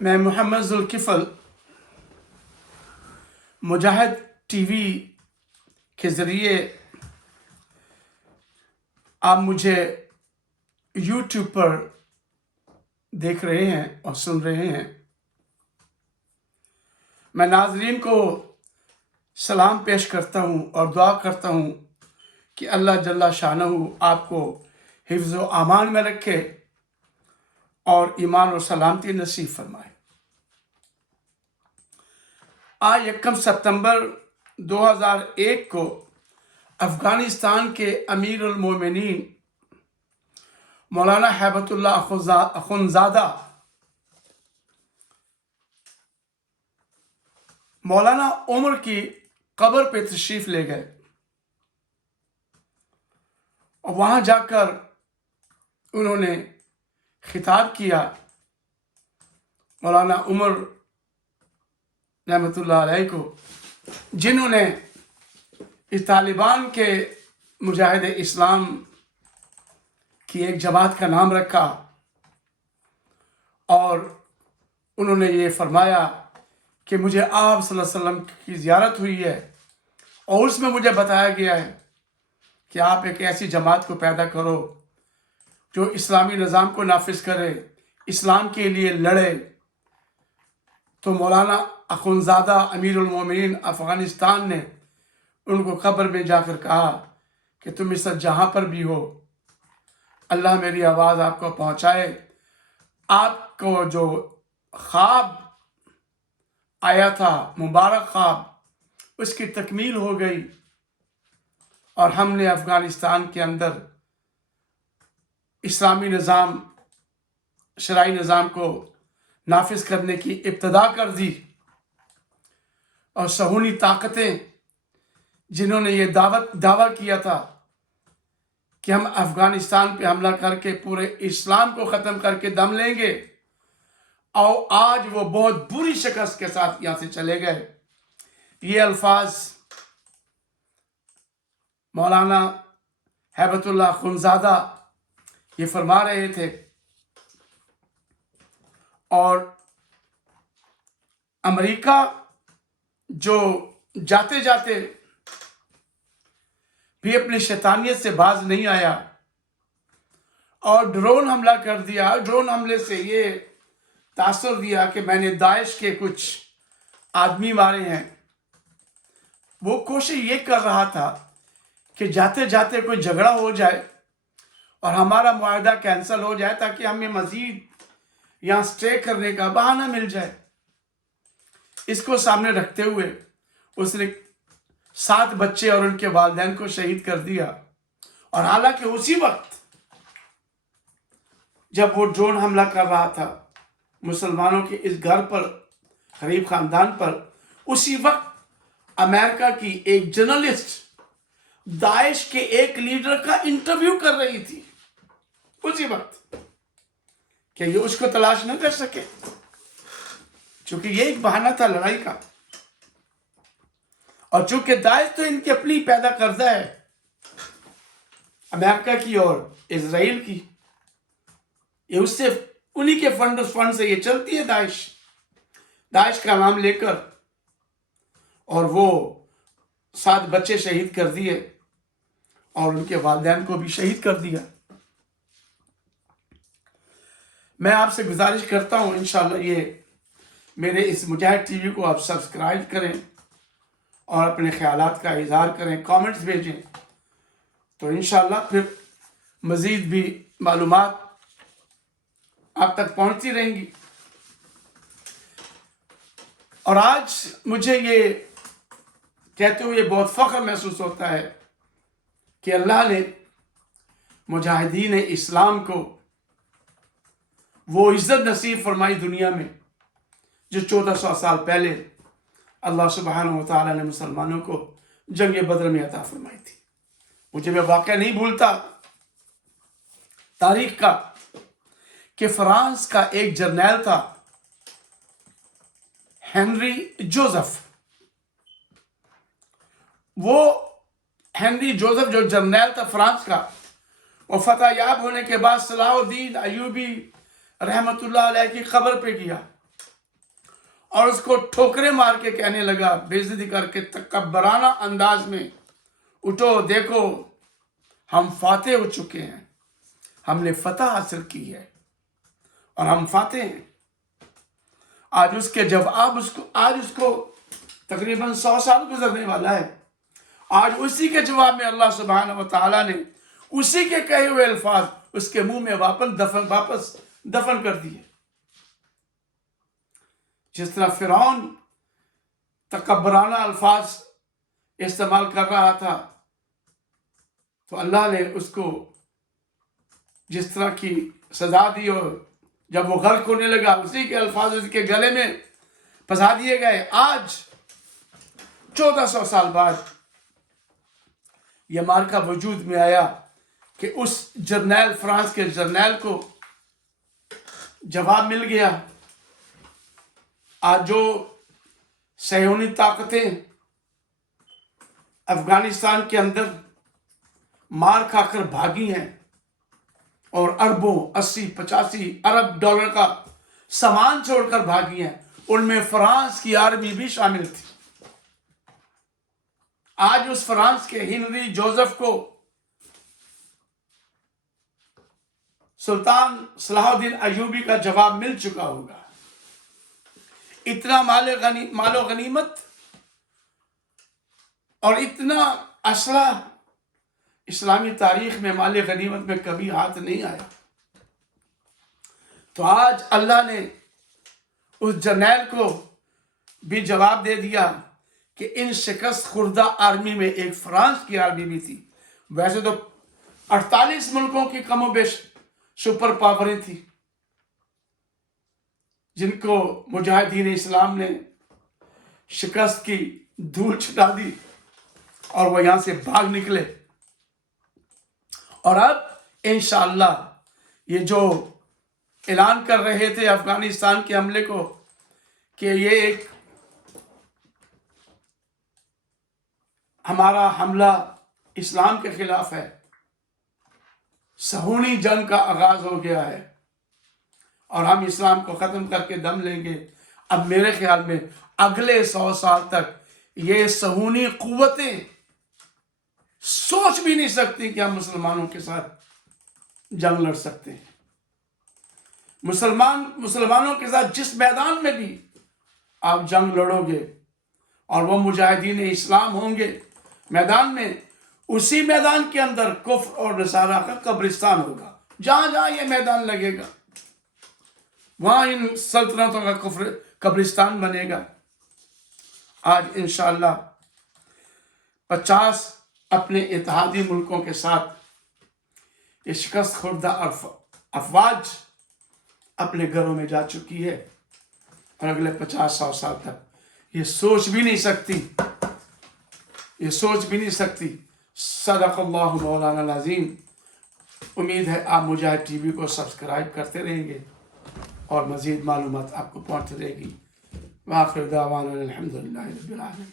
میں محمد ذوالکفل مجاہد T V کے ذریعے آپ مجھے یوٹیوب پر دیکھ رہے ہیں اور سن رہے ہیں۔ میں ناظرین کو سلام پیش کرتا ہوں اور دعا کرتا ہوں کہ اللہ جل شانہ آپ کو حفظ و امان میں رکھے اور ایمان و سلامتی نصیب فرمائے۔ آج 1 ستمبر 2001 کو افغانستان کے امیر المومنین مولانا ہیبت اللہ اخندزادہ مولانا عمر کی قبر پہ تشریف لے گئے اور وہاں جا کر انہوں نے خطاب کیا۔ مولانا عمر رحمۃ اللہ علیہ کو، جنہوں نے اس طالبان کے مجاہد اسلام کی ایک جماعت کا نام رکھا، اور انہوں نے یہ فرمایا کہ مجھے آپ صلی اللہ علیہ وسلم کی زیارت ہوئی ہے اور اس میں مجھے بتایا گیا ہے کہ آپ ایک ایسی جماعت کو پیدا کرو جو اسلامی نظام کو نافذ کرے، اسلام کے لیے لڑے۔ تو مولانا اخندزادہ امیر المومنین افغانستان نے ان کو قبر میں جا کر کہا کہ تم اس وقت جہاں پر بھی ہو، اللہ میری آواز آپ کو پہنچائے، آپ کو جو خواب آیا تھا، مبارک خواب، اس کی تکمیل ہو گئی اور ہم نے افغانستان کے اندر اسلامی نظام، شرعی نظام کو نافذ کرنے کی ابتدا کر دی، اور صہیونی طاقتیں جنہوں نے یہ دعویٰ کیا تھا کہ ہم افغانستان پہ حملہ کر کے پورے اسلام کو ختم کر کے دم لیں گے، اور آج وہ بہت بری شکست کے ساتھ یہاں سے چلے گئے۔ یہ الفاظ مولانا ہیبت اللہ اخندزادہ یہ فرما رہے تھے، اور امریکہ جو جاتے جاتے بھی اپنی شیطانیت سے باز نہیں آیا اور ڈرون حملہ کر دیا۔ ڈرون حملے سے یہ تاثر دیا کہ میں نے داعش کے کچھ آدمی مارے ہیں۔ وہ کوشش یہ کر رہا تھا کہ جاتے جاتے کوئی جھگڑا ہو جائے اور ہمارا معاہدہ کینسل ہو جائے تاکہ ہمیں مزید یہاں سٹے کرنے کا بہانہ مل جائے۔ اس کو سامنے رکھتے ہوئے اس نے 7 بچے اور ان کے والدین کو شہید کر دیا، اور حالانکہ اسی وقت جب وہ ڈرون حملہ کر رہا تھا مسلمانوں کے اس گھر پر، غریب خاندان پر، اسی وقت امریکہ کی ایک جرنلسٹ داعش کے ایک لیڈر کا انٹرویو کر رہی تھی، اسی وقت، کہ یہ اس کو تلاش نہ کر سکے، چونکہ یہ ایک بہانہ تھا لڑائی کا، اور چونکہ داعش تو ان کی اپنی پیدا کردہ ہے، امریکہ کی اور اسرائیل کی، یہ اس سے انہی کے فنڈ سے یہ چلتی ہے داعش کا نام لے کر، اور وہ 7 بچے شہید کر دیے اور ان کے والدین کو بھی شہید کر دیا۔ میں آپ سے گزارش کرتا ہوں انشاءاللہ یہ میرے اس مجاہد ٹی وی کو آپ سبسکرائب کریں اور اپنے خیالات کا اظہار کریں، کامنٹس بھیجیں، تو انشاءاللہ پھر مزید بھی معلومات آپ تک پہنچتی رہیں گی۔ اور آج مجھے یہ کہتے ہوئے بہت فخر محسوس ہوتا ہے کہ اللہ نے مجاہدین اسلام کو وہ عزت نصیب فرمائی دنیا میں جو 1400 سال پہلے اللہ سبحانہ و تعالیٰ نے مسلمانوں کو جنگ بدر میں عطا فرمائی تھی۔ مجھے میں واقعہ نہیں بھولتا تاریخ کا کہ فرانس کا ایک جرنیل تھا ہنری جوزف۔ وہ ہنری جوزف جو جرنیل تھا فرانس کا، وہ فتح یاب ہونے کے بعد صلاح الدین ایوبی رحمۃ اللہ علیہ کی قبر پہ گیا اور اس کو ٹھوکریں مار کے کہنے لگا بےعزتی کر کے تکبرانہ انداز میں، اٹھو دیکھو ہم فاتح ہو چکے ہیں، ہم نے فتح حاصل کی ہے اور ہم فاتح ہیں۔ آج اس کے جواب آج اس کو تقریباً 100 سال گزرنے والا ہے، آج اسی کے جواب میں اللہ سبحانہ و تعالیٰ نے اسی کے کہے ہوئے الفاظ اس کے منہ میں واپس دفن کر دیے۔ جس طرح فرعون تکبرانہ الفاظ استعمال کر رہا تھا تو اللہ نے اس کو جس طرح کی سزا دی، اور جب وہ غرق ہونے لگا اسی کے الفاظ اس کے گلے میں پھنسا دیے گئے۔ آج 1400 سال بعد یہ مارکا وجود میں آیا کہ اس جرنیل، فرانس کے جرنیل کو جواب مل گیا۔ آج جو صہیونی طاقتیں افغانستان کے اندر مار کھا کر بھاگی ہیں اور اربوں 80-85 ارب ڈالر کا سامان چھوڑ کر بھاگی ہیں، ان میں فرانس کی آرمی بھی شامل تھی۔ آج اس فرانس کے ہنری جوزف کو سلطان صلاح الدین ایوبی کا جواب مل چکا ہوگا۔ اتنا مال و غنیمت اور اتنا اسلحہ اسلامی تاریخ میں مال غنیمت میں کبھی ہاتھ نہیں آیا۔ تو آج اللہ نے اس جرنیل کو بھی جواب دے دیا کہ ان شکست خوردہ آرمی میں ایک فرانس کی آرمی بھی تھی۔ ویسے تو 48 ملکوں کی کم و بیش سپر پاوریں تھی جن کو مجاہدین اسلام نے شکست کی دھول چھٹا دی اور وہ یہاں سے بھاگ نکلے۔ اور اب انشاءاللہ یہ جو اعلان کر رہے تھے افغانستان کے حملے کو کہ یہ ایک ہمارا حملہ اسلام کے خلاف ہے، صہیونی جنگ کا آغاز ہو گیا ہے اور ہم اسلام کو ختم کر کے دم لیں گے۔ اب میرے خیال میں اگلے 100 سال تک یہ صہیونی قوتیں سوچ بھی نہیں سکتی کہ ہم مسلمانوں کے ساتھ جنگ لڑ سکتے ہیں۔ مسلمانوں کے ساتھ جس میدان میں بھی آپ جنگ لڑو گے اور وہ مجاہدین اسلام ہوں گے میدان میں، اسی میدان کے اندر کفر اور نصارہ کا قبرستان ہوگا۔ جہاں جہاں یہ میدان لگے گا وہاں ان سلطنتوں کا قبرستان بنے گا۔ آج انشاءاللہ 50 اپنے اتحادی ملکوں کے ساتھ یہ شکست خوردہ افواج اپنے گھروں میں جا چکی ہے اور اگلے 50-100 سال تک یہ سوچ بھی نہیں سکتی۔ صدق اللہ مولانا العظیم۔ امید ہے آپ مجاہد ٹی وی کو سبسکرائب کرتے رہیں گے اور مزید معلومات آپ کو پہنچتی رہے گی۔ وآخر دعوانا الحمدللہ رب العالمین۔